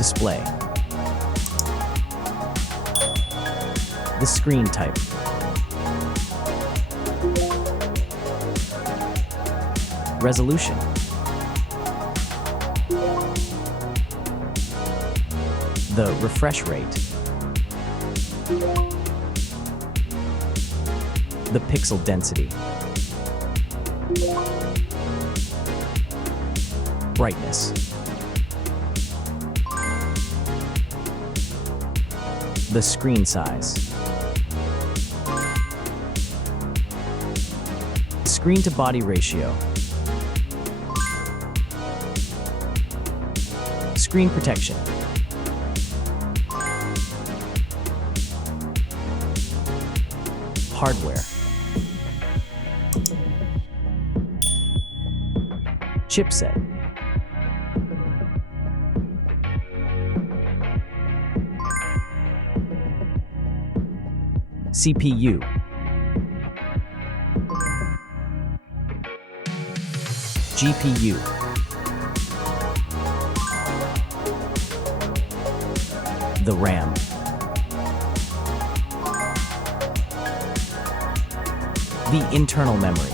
Display. The screen type. Resolution. The refresh rate. The pixel density. Brightness. The screen size. Screen to body ratio. Screen protection. Hardware. Chipset. CPU. GPU. The RAM. The internal memory.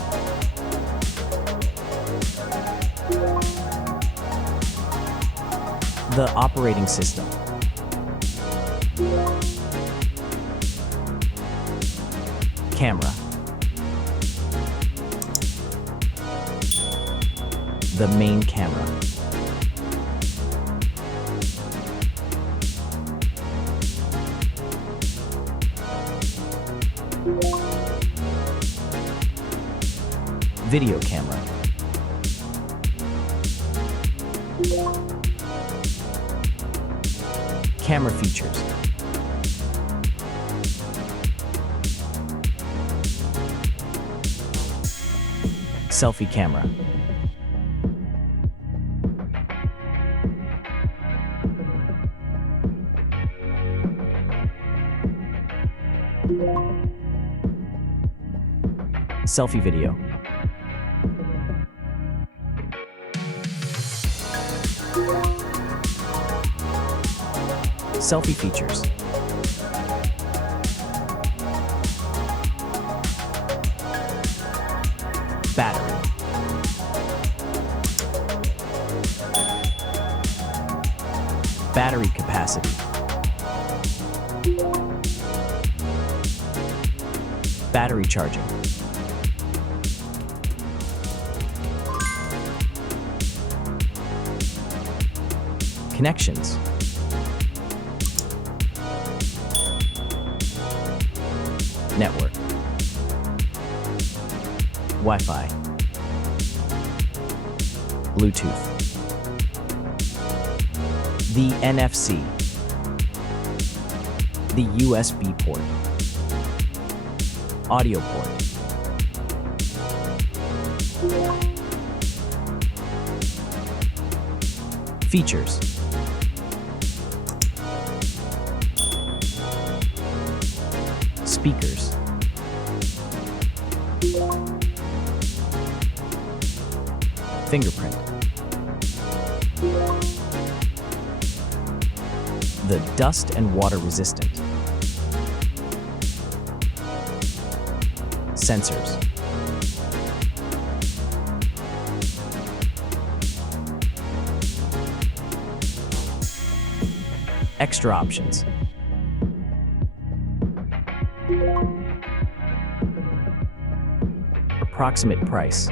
The operating system. Camera. The main camera. Video camera. Camera features. Selfie camera. Selfie video. Selfie features. Battery. Battery capacity. Battery charging. Connections. Network. Wi-Fi. Bluetooth. The NFC. The USB port. Audio port. Features. Speakers. Fingerprint. The dust and water resistant. Sensors. Extra options. Approximate price.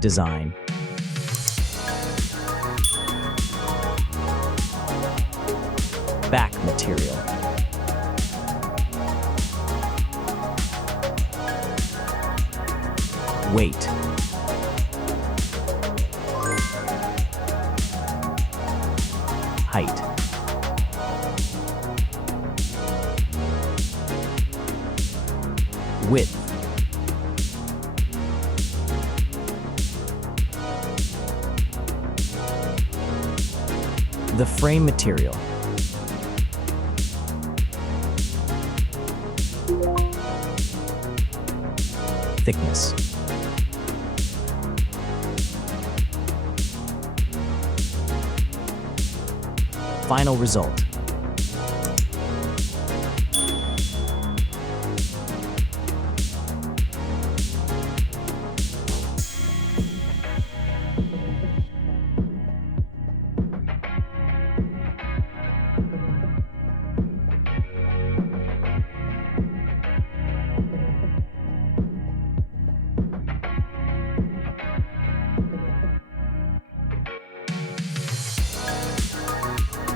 Design. Back material. Weight. Height. Width. The frame material. thickness. Final result.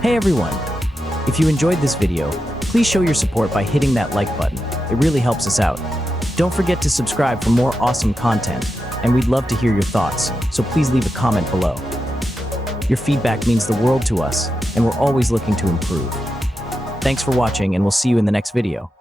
Hey everyone! If you enjoyed this video, please show your support by hitting that like button. It really helps us out. Don't forget to subscribe for more awesome content, and we'd love to hear your thoughts, so please leave a comment below. Your feedback means the world to us, and we're always looking to improve. Thanks for watching, and we'll see you in the next video.